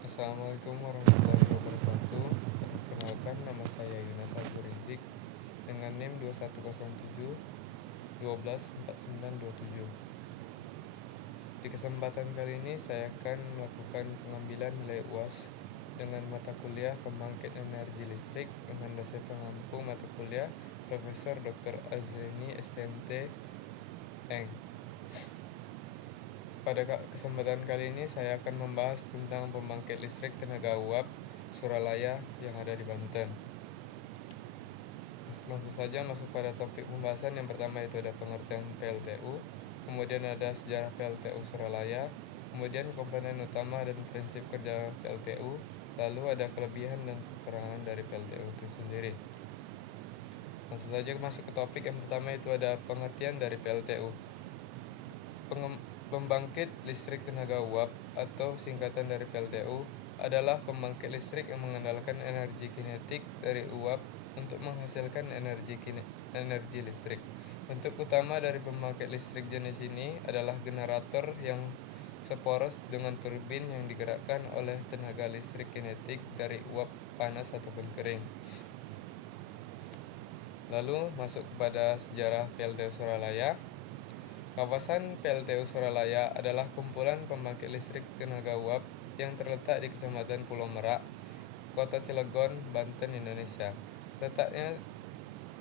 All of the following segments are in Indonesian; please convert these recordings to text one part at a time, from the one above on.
Assalamualaikum warahmatullahi wabarakatuh. Perkenalkan, nama saya Yunas Abdul Rizik dengan NIM 2107 12 4927. Di kesempatan kali ini saya akan melakukan pengambilan nilai UAS dengan mata kuliah pembangkit energi listrik dengan dosen pengampu mata kuliah Profesor Dr. Azeni STMT Eng. Pada kesempatan kali ini saya akan membahas tentang pembangkit listrik tenaga uap Suralaya yang ada di Banten. Langsung saja masuk pada topik pembahasan. Yang pertama itu ada pengertian PLTU, kemudian ada sejarah PLTU Suralaya, kemudian komponen utama dan prinsip kerja PLTU, lalu ada kelebihan dan kekurangan dari PLTU itu sendiri. Langsung saja masuk ke topik. Yang pertama itu ada pengertian dari PLTU. Pembangkit listrik tenaga uap atau singkatan dari PLTU adalah pembangkit listrik yang mengandalkan energi kinetik dari uap untuk menghasilkan energi listrik. Bentuk utama dari pembangkit listrik jenis ini adalah generator yang seporos dengan turbin yang digerakkan oleh tenaga listrik kinetik dari uap panas ataupun kering. Lalu masuk kepada sejarah PLTU Suralaya. Kawasan PLTU Suralaya adalah kumpulan pembangkit listrik tenaga uap yang terletak di Kecamatan Pulau Merak, Kota Cilegon, Banten, Indonesia. Letaknya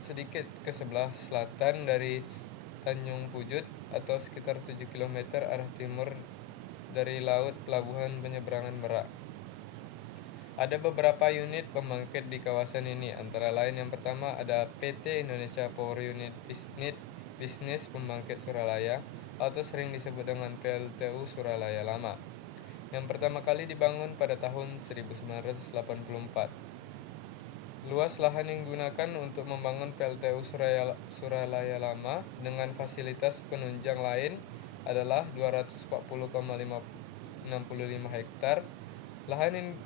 sedikit ke sebelah selatan dari Tanjung Pujut atau sekitar 7 km arah timur dari Laut Pelabuhan Penyeberangan Merak. Ada beberapa unit pembangkit di kawasan ini, antara lain yang pertama ada PT Indonesia Power Unit Bisnis Pembangkit Suralaya atau sering disebut dengan PLTU Suralaya Lama, yang pertama kali dibangun pada tahun 1984. Luas lahan yang digunakan untuk membangun PLTU Suralaya Lama dengan fasilitas penunjang lain adalah 240,65 hektar. Lahan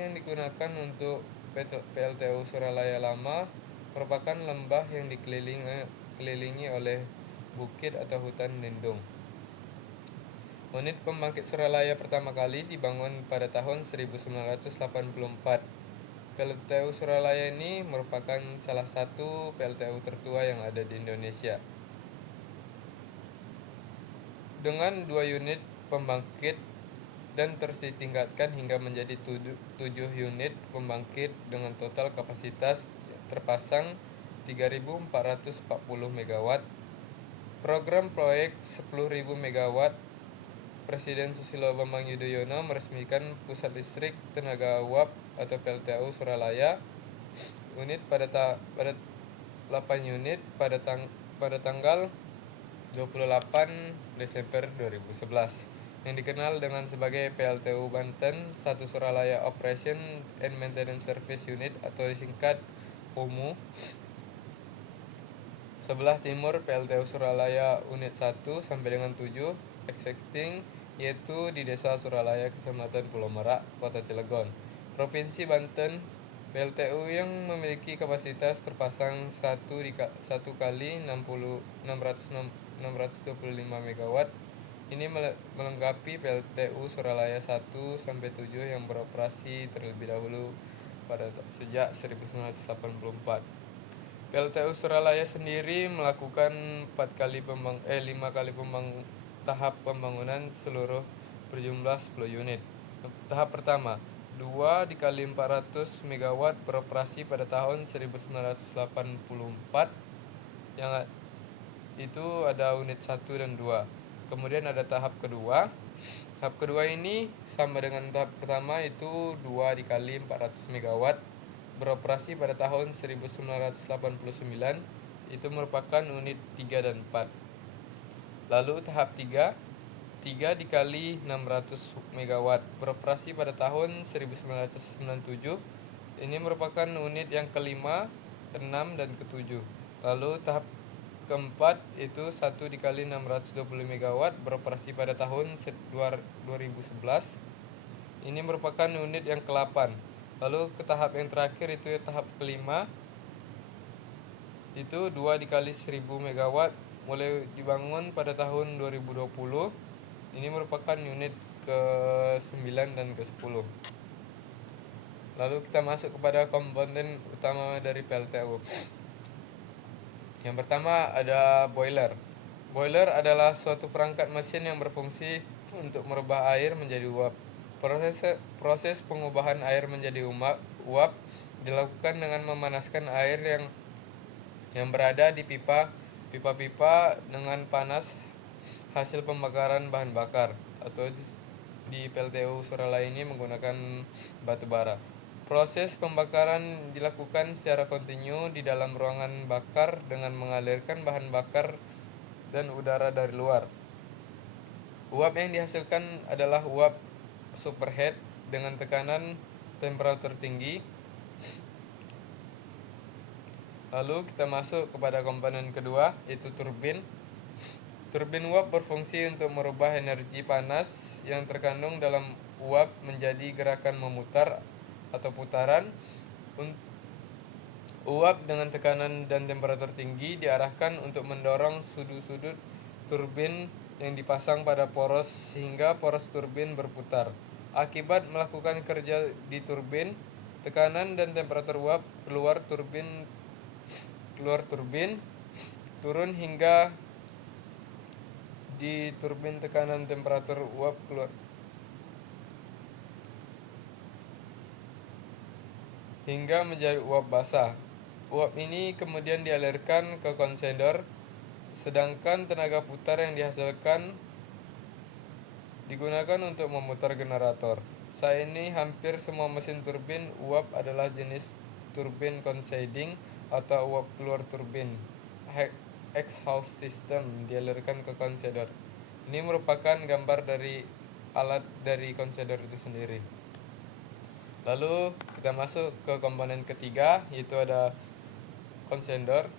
yang digunakan untuk PLTU Suralaya Lama merupakan lembah yang dikelilingi oleh bukit atau hutan lindung. Unit pembangkit Suralaya pertama kali dibangun pada tahun 1984. PLTU Suralaya ini merupakan salah satu PLTU tertua yang ada di Indonesia. Dengan 2 unit pembangkit dan terus ditingkatkan hingga menjadi 7 unit pembangkit dengan total kapasitas terpasang 3.440 MW. Program proyek 10.000 MW. Presiden Susilo Bambang Yudhoyono meresmikan Pusat Listrik Tenaga Uap atau PLTU Suralaya unit pada 8 unit pada tanggal 28 Desember 2011 yang dikenal dengan sebagai PLTU Banten 1 Suralaya Operation and Maintenance Service Unit atau disingkat POMU. Sebelah timur PLTU Suralaya Unit 1 sampai dengan 7 existing, yaitu di Desa Suralaya, Kecamatan Pulau Merak, Kota Cilegon, Provinsi Banten. PLTU yang memiliki kapasitas terpasang 1 kali 625 MW ini melengkapi PLTU Suralaya 1 sampai 7 yang beroperasi terlebih dahulu sejak 1984. PLTU Suralaya sendiri melakukan 5 kali tahap pembangunan seluruh berjumlah 10 unit. Tahap pertama, 2 dikali 400 MW beroperasi pada tahun 1984, yang itu ada unit 1 dan 2. Kemudian ada tahap kedua. Tahap kedua ini sama dengan tahap pertama, itu 2 dikali 400 MW beroperasi pada tahun 1989, itu merupakan unit 3 dan 4. Lalu tahap 3 dikali 600 MW beroperasi pada tahun 1997, ini merupakan unit yang kelima, ke-6 dan ke-7. Lalu tahap keempat itu 1 dikali 620 MW beroperasi pada tahun 2011, ini merupakan unit yang ke-8. Lalu ke tahap yang terakhir itu tahap kelima, itu 2 dikali 1000 MW mulai dibangun pada tahun 2020, ini merupakan unit ke-9 dan ke-10. Lalu kita masuk kepada komponen utama dari PLTU. Yang pertama ada boiler. Boiler adalah suatu perangkat mesin yang berfungsi untuk merubah air menjadi uap. Proses pengubahan air menjadi uap dilakukan dengan memanaskan air yang berada di pipa-pipa dengan panas hasil pembakaran bahan bakar, atau di PLTU Suralaya ini menggunakan batu bara. Proses pembakaran dilakukan secara kontinu di dalam ruangan bakar dengan mengalirkan bahan bakar dan udara dari luar. Uap yang dihasilkan adalah uap superheat dengan tekanan temperatur tinggi. Lalu kita masuk kepada komponen kedua, yaitu turbin. Turbin uap berfungsi untuk merubah energi panas yang terkandung dalam uap menjadi gerakan memutar atau putaran. Uap dengan tekanan dan temperatur tinggi diarahkan untuk mendorong sudut-sudut turbin yang dipasang pada poros sehingga poros turbin berputar. Akibat melakukan kerja di turbin, tekanan dan temperatur uap keluar turbin turun hingga di turbin tekanan temperatur uap keluar hingga menjadi uap basah. Uap ini kemudian dialirkan ke kondensor, sedangkan tenaga putar yang dihasilkan digunakan untuk memutar generator. Saat ini hampir semua mesin turbin uap adalah jenis turbin condensing atau uap keluar turbin exhaust system dialirkan ke kondensor. Ini merupakan gambar dari alat dari kondensor itu sendiri. Lalu kita masuk ke komponen ketiga, yaitu ada kondensor.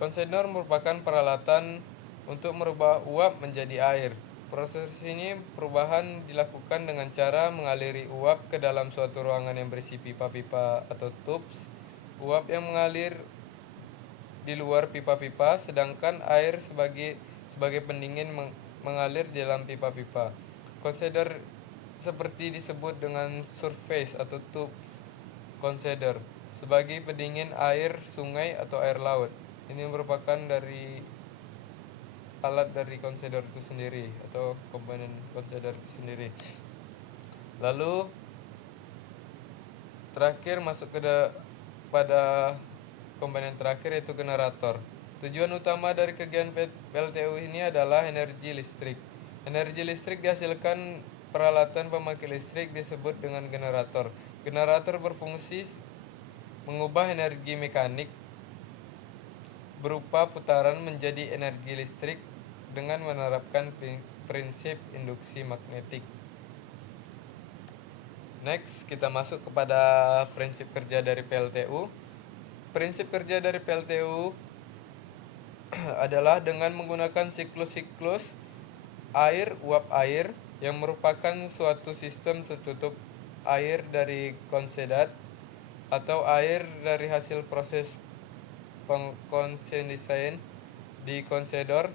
Kondensor merupakan peralatan untuk merubah uap menjadi air. Proses ini perubahan dilakukan dengan cara mengaliri uap ke dalam suatu ruangan yang berisi pipa-pipa atau tubes. Uap yang mengalir di luar pipa-pipa, sedangkan air sebagai pendingin mengalir di dalam pipa-pipa. Kondensor seperti disebut dengan surface atau tubes kondensor sebagai pendingin air sungai atau air laut. Ini merupakan dari alat dari kondensor itu sendiri atau komponen kondensor itu sendiri. Lalu terakhir masuk pada komponen terakhir, yaitu generator. Tujuan utama dari kegiatan PLTU ini adalah energi listrik. Energi listrik dihasilkan peralatan pembangkit listrik disebut dengan generator. Generator berfungsi mengubah energi mekanik berupa putaran menjadi energi listrik dengan menerapkan prinsip induksi magnetik. Next, kita masuk kepada prinsip kerja dari PLTU. Prinsip kerja dari PLTU adalah dengan menggunakan siklus-siklus uap air yang merupakan suatu sistem tertutup air dari kondendat atau air dari hasil proses pengkondensasian di kondensor,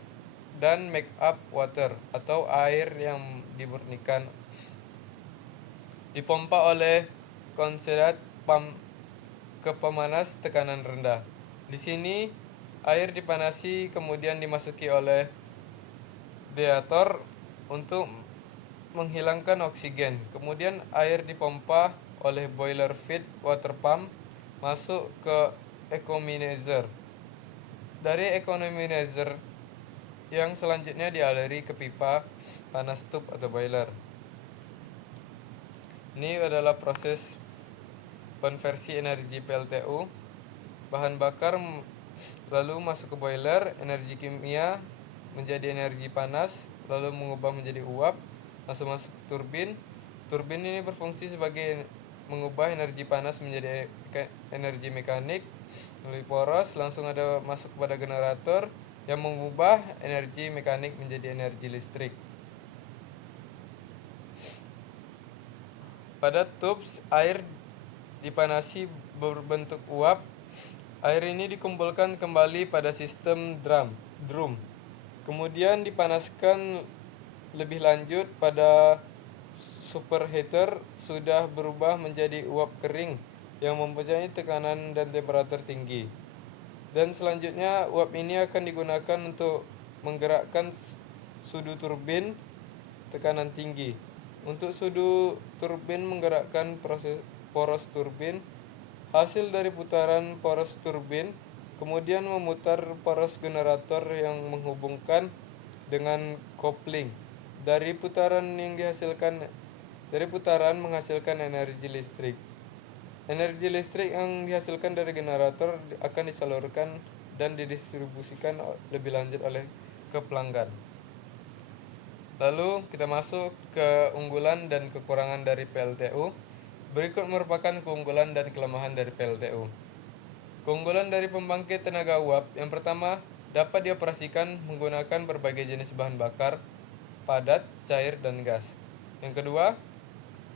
dan make up water atau air yang dimurnikan dipompa oleh kondendat ke pemanas tekanan rendah. Di sini air dipanasi kemudian dimasuki oleh deator untuk menghilangkan oksigen. Kemudian air dipompa oleh boiler feed water pump masuk ke economizer. Dari economizer yang selanjutnya dialiri ke pipa panas tube atau boiler. Ini adalah proses konversi energi PLTU. Bahan bakar lalu masuk ke boiler, energi kimia menjadi energi panas, lalu mengubah menjadi uap, langsung masuk ke turbin. Turbin ini berfungsi sebagai mengubah energi panas menjadi energi mekanik melalui poros, langsung ada masuk kepada generator yang mengubah energi mekanik menjadi energi listrik. Pada tubes, air dipanasi berbentuk uap Air ini dikumpulkan kembali pada sistem drum. Kemudian dipanaskan lebih lanjut pada superheater sudah berubah menjadi uap kering yang mempunyai tekanan dan temperatur tinggi. Dan selanjutnya uap ini akan digunakan untuk menggerakkan sudu turbin tekanan tinggi. Untuk sudu turbin menggerakkan proses poros turbin, hasil dari putaran poros turbin kemudian memutar poros generator yang menghubungkan dengan kopling. Dari putaran menghasilkan energi listrik. Energi listrik yang dihasilkan dari generator akan disalurkan dan didistribusikan lebih lanjut ke pelanggan. Lalu kita masuk ke unggulan dan kekurangan dari PLTU. Berikut merupakan keunggulan dan kelemahan dari PLTU. Keunggulan dari pembangkit tenaga uap yang pertama, dapat dioperasikan menggunakan berbagai jenis bahan bakar, padat, cair, dan gas. Yang kedua,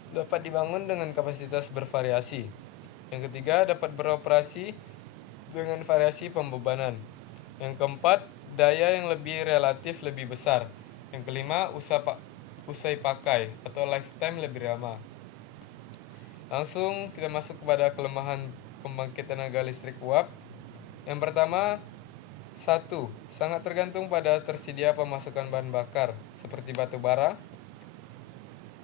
dapat dibangun dengan kapasitas bervariasi. Yang ketiga, dapat beroperasi dengan variasi pembebanan. Yang keempat, daya yang relatif lebih besar. Yang kelima, usai pakai atau lifetime lebih lama. Langsung kita masuk kepada kelemahan pembangkit tenaga listrik uap. Yang pertama, satu, sangat tergantung pada tersedia pemasukan bahan bakar seperti batu bara.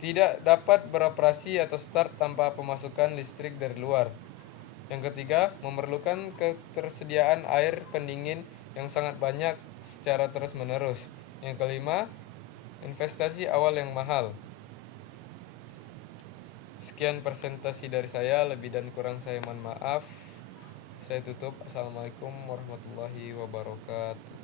Tidak dapat beroperasi atau start tanpa pemasukan listrik dari luar. Yang ketiga, memerlukan ketersediaan air pendingin yang sangat banyak secara terus-menerus. Yang kelima, investasi awal yang mahal. Sekian presentasi dari saya, lebih dan kurang saya mohon maaf. Saya tutup. Assalamualaikum warahmatullahi wabarakatuh.